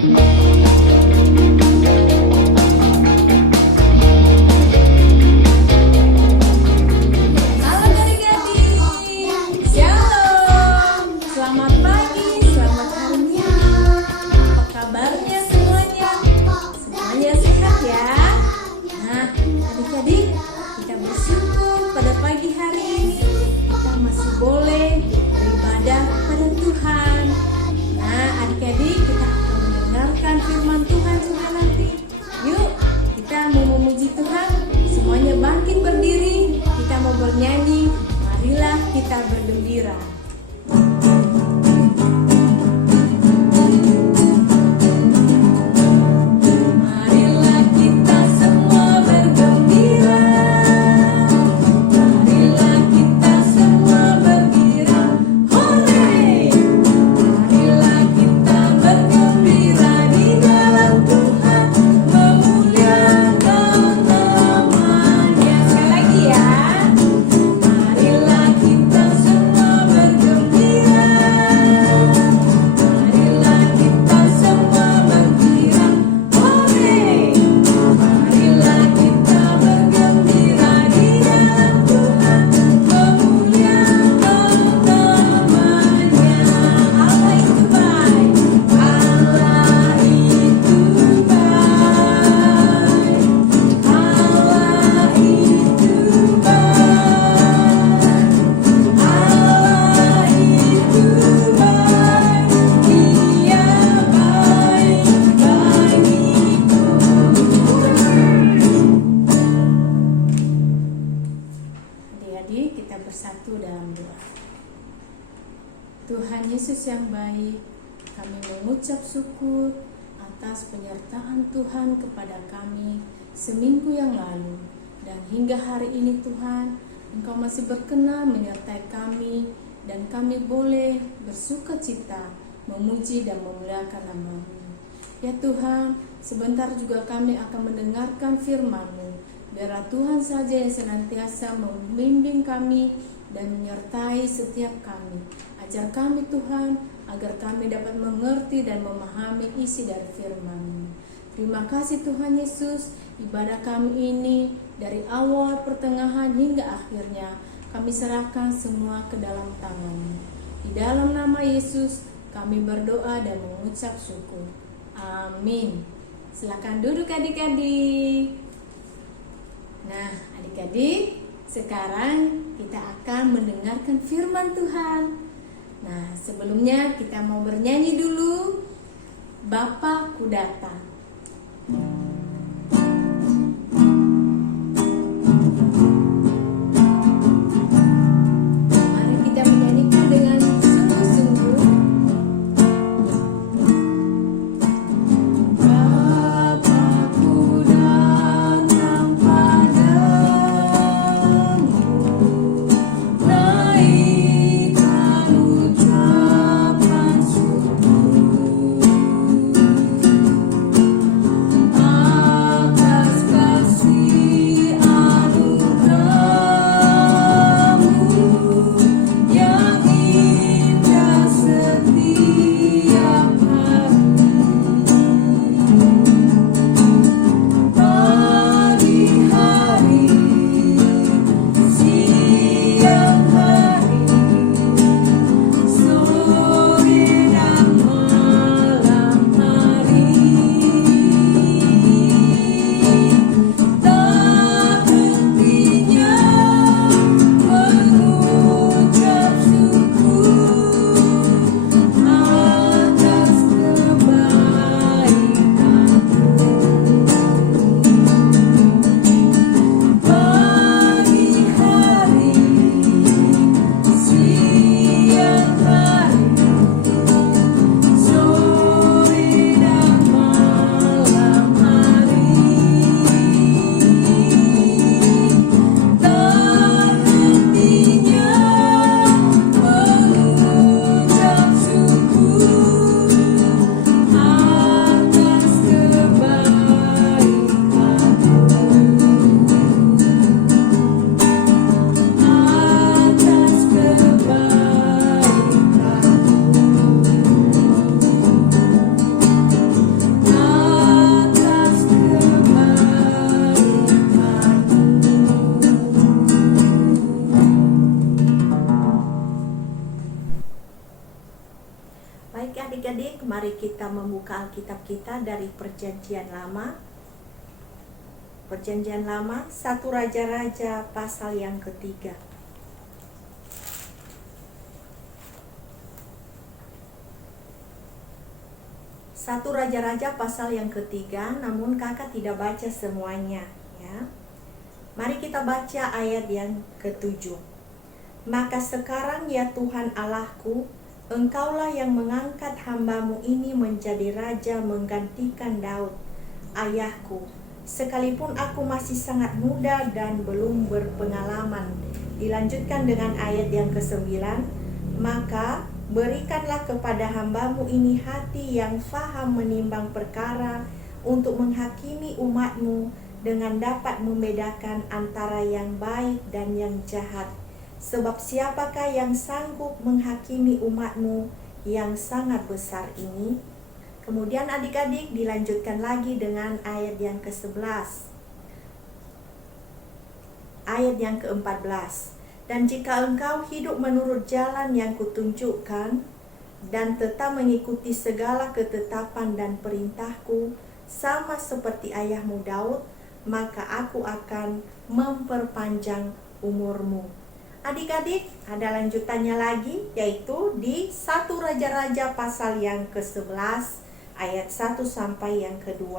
Halo adik-adik, shalom. Selamat pagi, selamat hari Minggu. Apa kabarnya semuanya? Semuanya sehat ya? Nah, adik-adik, kita bersyukur pada pagi hari ini kita masih boleh beribadah kepada Tuhan. Nah, adik-adik, kita akan mendengarkan firman Tuhan juga nanti. Yuk, kita mau memuji Tuhan. Semuanya bangkit berdiri, kita mau bernyanyi. Marilah kita bergembira. Marilah kita semua bergembira. Marilah kita semua bergembira. Hore! Marilah kita bergembira di dalam Tuhan, memuliakan namanya. Sekali lagi ya. Marilah kita semua bergembira. Marilah kita semua bergembira. Hore! Marilah kita bergembira di dalam Tuhan, memuliakan namanya. Allah itu baik. Allah itu baik. Allah itu baik. Allah itu baik. Dia baik bagiku. Adik-adik, kita bersatu dalam doa. Tuhan Yesus yang baik, kami mengucap syukur atas penyertaan Tuhan kepada kami seminggu yang lalu. Dan hingga hari ini Tuhan, Engkau masih berkenan menyertai kami, dan kami boleh bersuka cita, memuji dan memuliakan nama-Mu. Ya Tuhan, sebentar juga kami akan mendengarkan firman-Mu. Biarlah Tuhan saja yang senantiasa membimbing kami dan menyertai setiap kami. Ajar kami Tuhan, agar kami dapat mengerti dan memahami isi dari firman-Mu. Terima kasih Tuhan Yesus, ibadah kami ini dari awal, pertengahan hingga akhirnya kami serahkan semua ke dalam tangan-Mu. Di dalam nama Yesus kami berdoa dan mengucap syukur. Amin. Silakan duduk adik-adik. Nah, adik-adik, sekarang kita akan mendengarkan firman Tuhan. Nah, sebelumnya kita mau bernyanyi dulu. Bapa ku datang. Mari kita menyanyikan dengan sungguh-sungguh. Bapa-Ku datang padamu, naikkan ucapan syukur. adik-adik, mari kita membuka Alkitab kita dari Perjanjian Lama. Perjanjian Lama, 1 Raja-Raja pasal yang ketiga. Satu Raja-Raja pasal yang ketiga, namun kakak tidak baca semuanya ya. Mari kita baca ayat yang ke-7. Maka sekarang ya Tuhan Allahku, Engkaulah yang mengangkat hamba-Mu ini menjadi raja menggantikan Daud, ayahku. Sekalipun aku masih sangat muda dan belum berpengalaman. Dilanjutkan dengan ayat yang ke-9. Maka berikanlah kepada hamba-Mu ini hati yang faham menimbang perkara untuk menghakimi umat-Mu dengan dapat membedakan antara yang baik dan yang jahat. Sebab siapakah yang sanggup menghakimi umat-Mu yang sangat besar ini? Kemudian adik-adik dilanjutkan lagi dengan ayat yang ke-11. Ayat yang ke-14. Dan jika engkau hidup menurut jalan yang kutunjukkan dan tetap mengikuti segala ketetapan dan perintahku sama seperti ayahmu Daud, maka aku akan memperpanjang umurmu. Adik-adik, ada lanjutannya lagi, yaitu di 1 Raja-Raja pasal yang ke-11 ayat 1 sampai yang ke-2.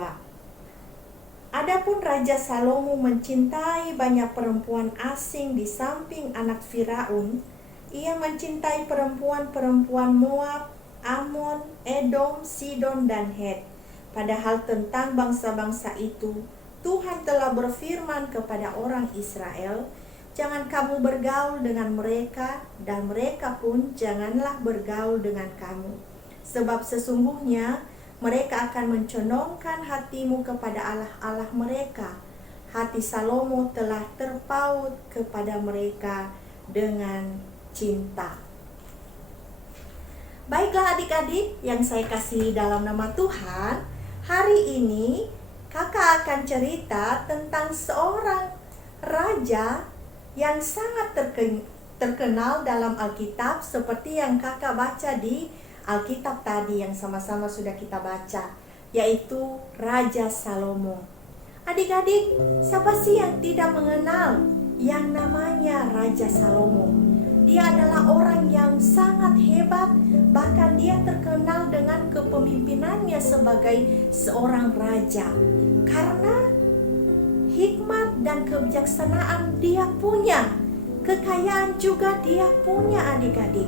Adapun Raja Salomo mencintai banyak perempuan asing di samping anak Firaun. Ia mencintai perempuan-perempuan Moab, Amon, Edom, Sidon, dan Het. Padahal tentang bangsa-bangsa itu, Tuhan telah berfirman kepada orang Israel, jangan kamu bergaul dengan mereka, dan mereka pun janganlah bergaul dengan kamu. Sebab sesungguhnya mereka akan mencondongkan hatimu kepada allah-allah mereka. Hati Salomo telah terpaut kepada mereka dengan cinta. Baiklah adik-adik yang saya kasihi dalam nama Tuhan, hari ini kakak akan cerita tentang seorang raja yang sangat terkenal dalam Alkitab, seperti yang kakak baca di Alkitab tadi yang sama-sama sudah kita baca, yaitu Raja Salomo. Adik-adik, siapa sih yang tidak mengenal yang namanya Raja Salomo? Dia adalah orang yang sangat hebat, bahkan dia terkenal dengan kepemimpinannya sebagai seorang raja. Karena hikmat dan kebijaksanaan dia punya, kekayaan juga dia punya adik-adik.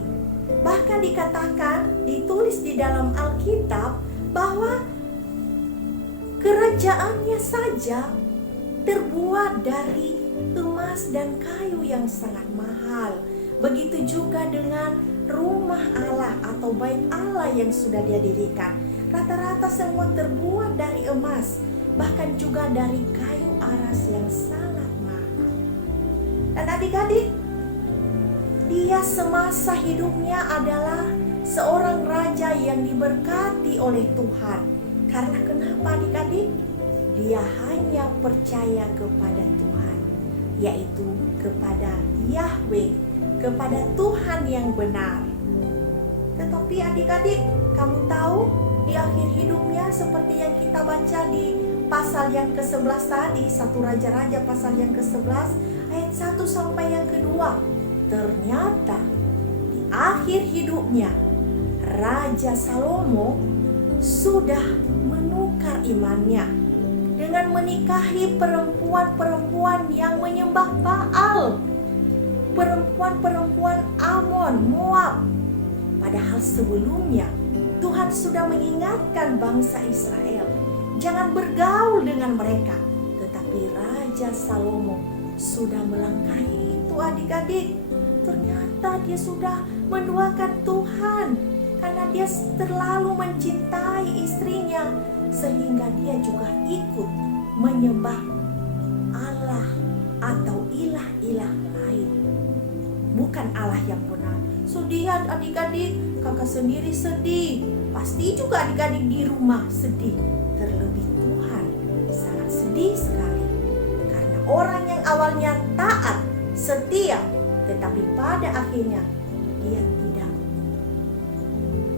Bahkan dikatakan, ditulis di dalam Alkitab bahwa kerajaannya saja terbuat dari emas dan kayu yang sangat mahal. Begitu juga dengan rumah Allah atau bait Allah yang sudah dia dirikan. Rata-rata semua terbuat dari emas, bahkan juga dari kayu aras yang sangat mahal. Dan adik-adik, dia semasa hidupnya adalah seorang raja yang diberkati oleh Tuhan. Karena kenapa adik-adik? Dia hanya percaya kepada Tuhan, yaitu kepada Yahweh, kepada Tuhan yang benar. Tetapi adik-adik, kamu tahu di akhir hidupnya seperti yang kita baca di pasal yang ke-11 tadi, 1 Raja-Raja pasal yang ke-11 ayat 1 sampai yang kedua. Ternyata di akhir hidupnya Raja Salomo sudah menukar imannya dengan menikahi perempuan-perempuan yang menyembah Baal, perempuan-perempuan Amon, Moab. Padahal sebelumnya Tuhan sudah mengingatkan bangsa Israel, jangan bergaul dengan mereka. Tetapi Raja Salomo sudah melangkahi itu adik-adik. Ternyata dia sudah menduakan Tuhan karena dia terlalu mencintai istrinya, sehingga dia juga ikut menyembah Allah atau ilah-ilah lain, bukan Allah yang benar. Sedih adik-adik, kakak sendiri sedih. Pasti juga adik-adik di rumah sedih. Terlebih Tuhan sangat sedih sekali, karena orang yang awalnya taat, setia, tetapi pada akhirnya dia tidak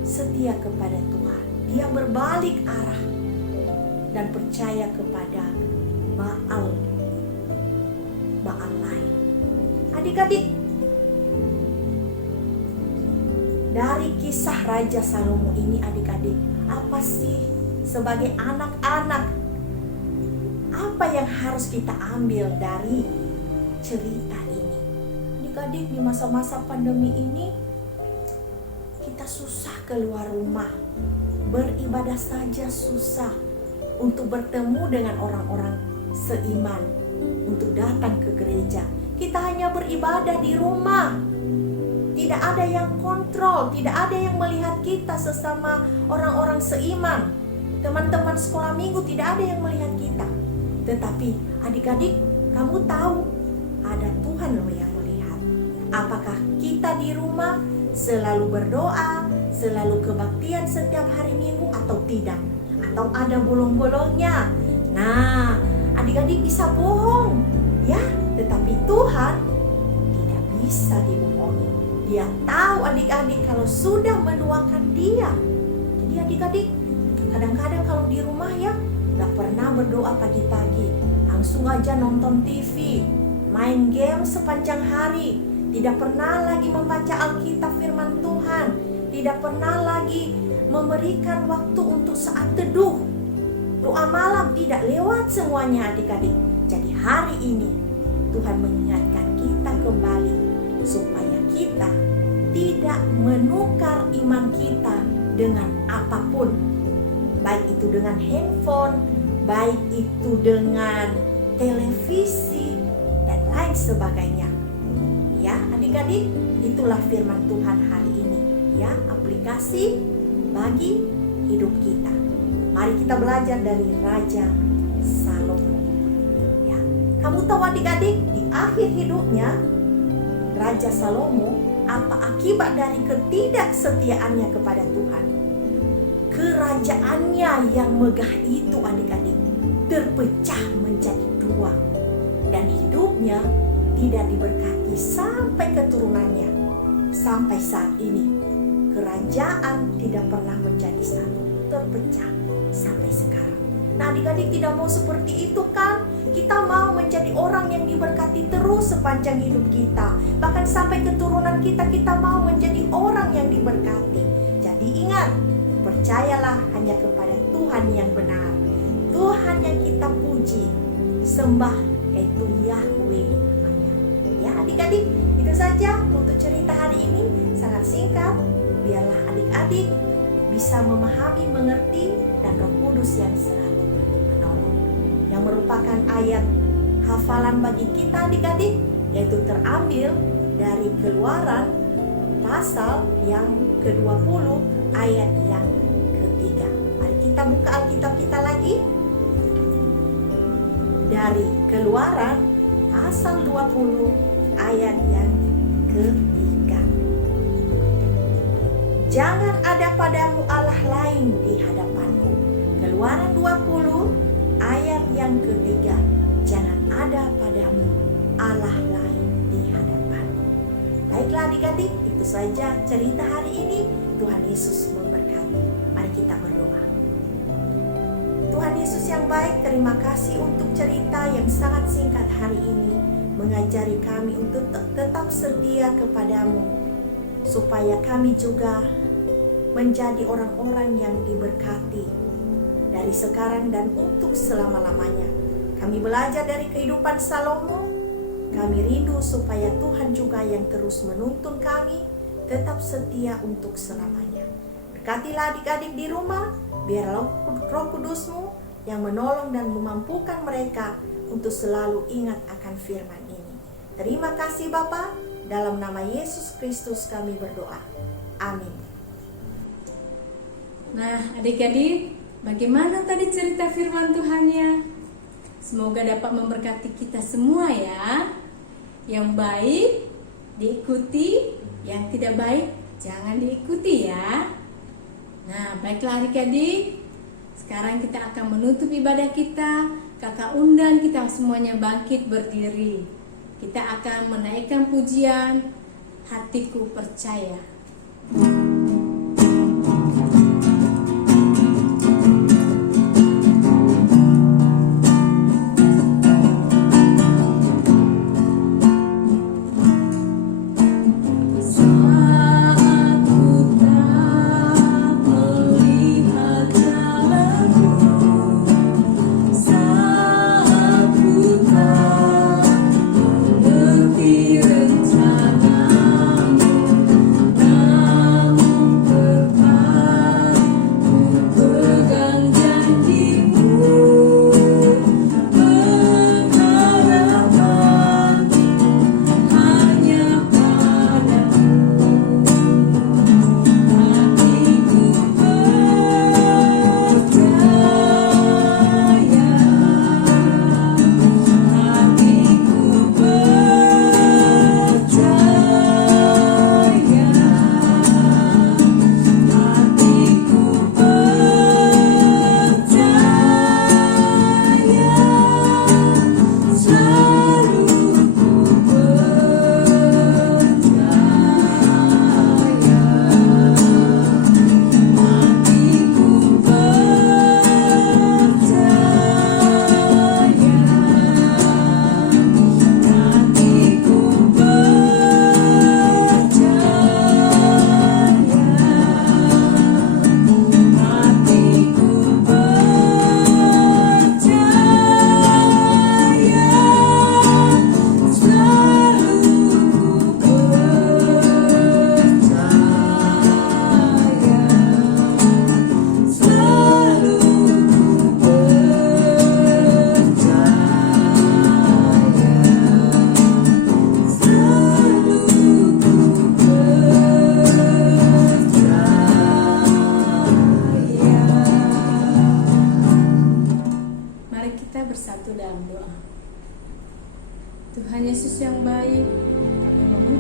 setia kepada Tuhan. Dia berbalik arah dan percaya kepada Baal lain. Adik-adik, dari kisah Raja Salomo ini, adik-adik, apa sih sebagai anak-anak, apa yang harus kita ambil dari cerita ini? Adik-adik, di masa-masa pandemi ini kita susah keluar rumah, beribadah saja susah, untuk bertemu dengan orang-orang seiman, untuk datang ke gereja. Kita hanya beribadah di rumah. Tidak ada yang kontrol, tidak ada yang melihat kita sesama orang-orang seiman. Teman-teman sekolah minggu tidak ada yang melihat kita. Tetapi adik-adik, kamu tahu ada Tuhan loh yang melihat. Apakah kita di rumah selalu berdoa, selalu kebaktian setiap hari minggu atau tidak? Atau ada bolong-bolongnya? Nah, adik-adik bisa bohong, ya, tetapi Tuhan tidak bisa dibohongi. Dia tahu adik-adik kalau sudah mendoakan Dia. Jadi adik-adik, kadang-kadang kalau di rumah ya, gak pernah berdoa pagi-pagi, langsung aja nonton TV, main game sepanjang hari, tidak pernah lagi membaca Alkitab firman Tuhan, tidak pernah lagi memberikan waktu untuk saat teduh, doa malam, tidak lewat semuanya adik-adik. Jadi hari ini Tuhan mengingatkan kita kembali supaya kita tidak menukar iman kita dengan apapun, baik itu dengan handphone, baik itu dengan televisi dan lain sebagainya. Ya adik-adik, itulah firman Tuhan hari ini, ya, aplikasi bagi hidup kita. Mari kita belajar dari Raja Salomo. Ya, kamu tahu adik-adik, di akhir hidupnya Raja Salomo, apa akibat dari ketidaksetiaannya kepada Tuhan? Kerajaannya yang megah itu adik-adik terpecah menjadi dua, dan hidupnya tidak diberkati sampai keturunannya. Sampai saat ini kerajaan tidak pernah menjadi satu, terpecah sampai sekarang. Nah adik-adik, tidak mau seperti itu kan? Kita mau menjadi orang yang diberkati terus sepanjang hidup kita. Bahkan sampai keturunan kita, kita mau menjadi orang yang diberkati. Jadi ingat, percayalah hanya kepada Tuhan yang benar, Tuhan yang kita puji, sembah, yaitu Yahweh namanya. Ya adik-adik, itu saja untuk cerita hari ini, sangat singkat. Biarlah adik-adik bisa memahami, mengerti, dan Roh Kudus yang selalu menolong. Yang merupakan ayat hafalan bagi kita adik-adik, yaitu terambil dari Keluaran pasal yang ke-20 ayat yang ketiga. Mari kita buka Alkitab kita lagi. Dari Keluaran pasal 20 ayat yang ketiga. Jangan ada padamu Allah lain di hadapanku. Keluaran 20 ayat yang ketiga. Jangan ada padamu Allah lain di hadapanku. Baiklah adik-adik, itu saja cerita hari ini. Tuhan Yesus memberkati. Mari kita berdoa. Tuhan Yesus yang baik, terima kasih untuk cerita yang sangat singkat hari ini, mengajari kami untuk tetap setia kepadamu, supaya kami juga menjadi orang-orang yang diberkati dari sekarang dan untuk selama-lamanya. Kami belajar dari kehidupan Salomo. Kami rindu supaya Tuhan juga yang terus menuntun kami tetap setia untuk selamanya. Berkatilah adik-adik di rumah, biar Roh Kudus-Mu yang menolong dan memampukan mereka untuk selalu ingat akan firman ini. Terima kasih Bapa, dalam nama Yesus Kristus kami berdoa. Amin. Nah adik-adik, bagaimana tadi cerita firman Tuhannya? Semoga dapat memberkati kita semua ya. Yang baik diikuti, yang tidak baik jangan diikuti ya. Nah baiklah adik-adik, sekarang kita akan menutup ibadah kita. Kakak undang kita semuanya bangkit berdiri. Kita akan menaikkan pujian Hatiku Percaya.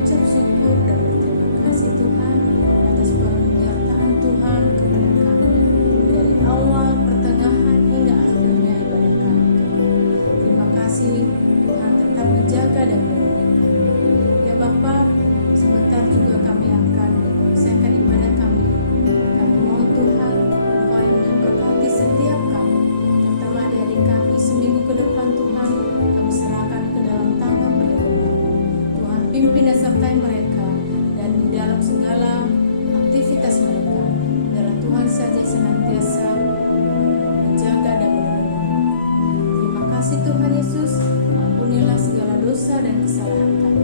mengucap syukur dan berterima kasih Tuhan atas penyertaan Tuhan kepada kami dari awal, pertengahan hingga akhirnya ibadah kami. Terima kasih Tuhan tetap menjaga dan melindungi kami. Ya Bapa, sebentar juga kami akan menyelesaikan ibadah kami. Kami mohon Tuhan, Engkau yang memberkati setiap kami, terutama adik-adik kami seminggu ke depan Tuhan, kami serahkan ke dalam tangan perlindungan. Tuhan pimpin dan sertai mereka, dan di dalam segala aktivitas mereka, biarlah Tuhan saja senantiasa menjaga dan melindungi. Terima kasih Tuhan Yesus, ampunilah segala dosa dan kesalahan kami.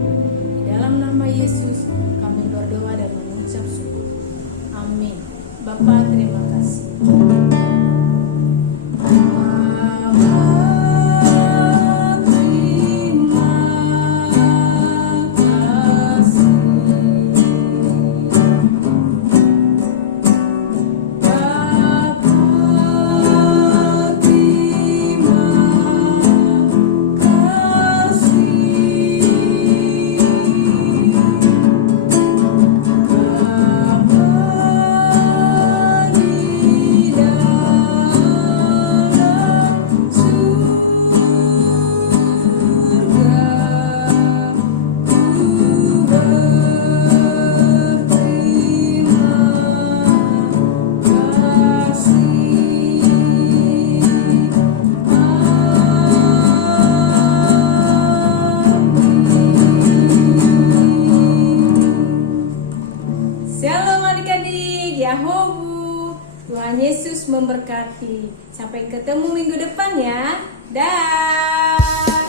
Di dalam nama Yesus kami berdoa dan mengucap syukur. Amin. Bapa, terima kasih. Shalom adik-adik, Yahowu. Tuhan Yesus memberkati. Sampai ketemu minggu depan ya. Dah.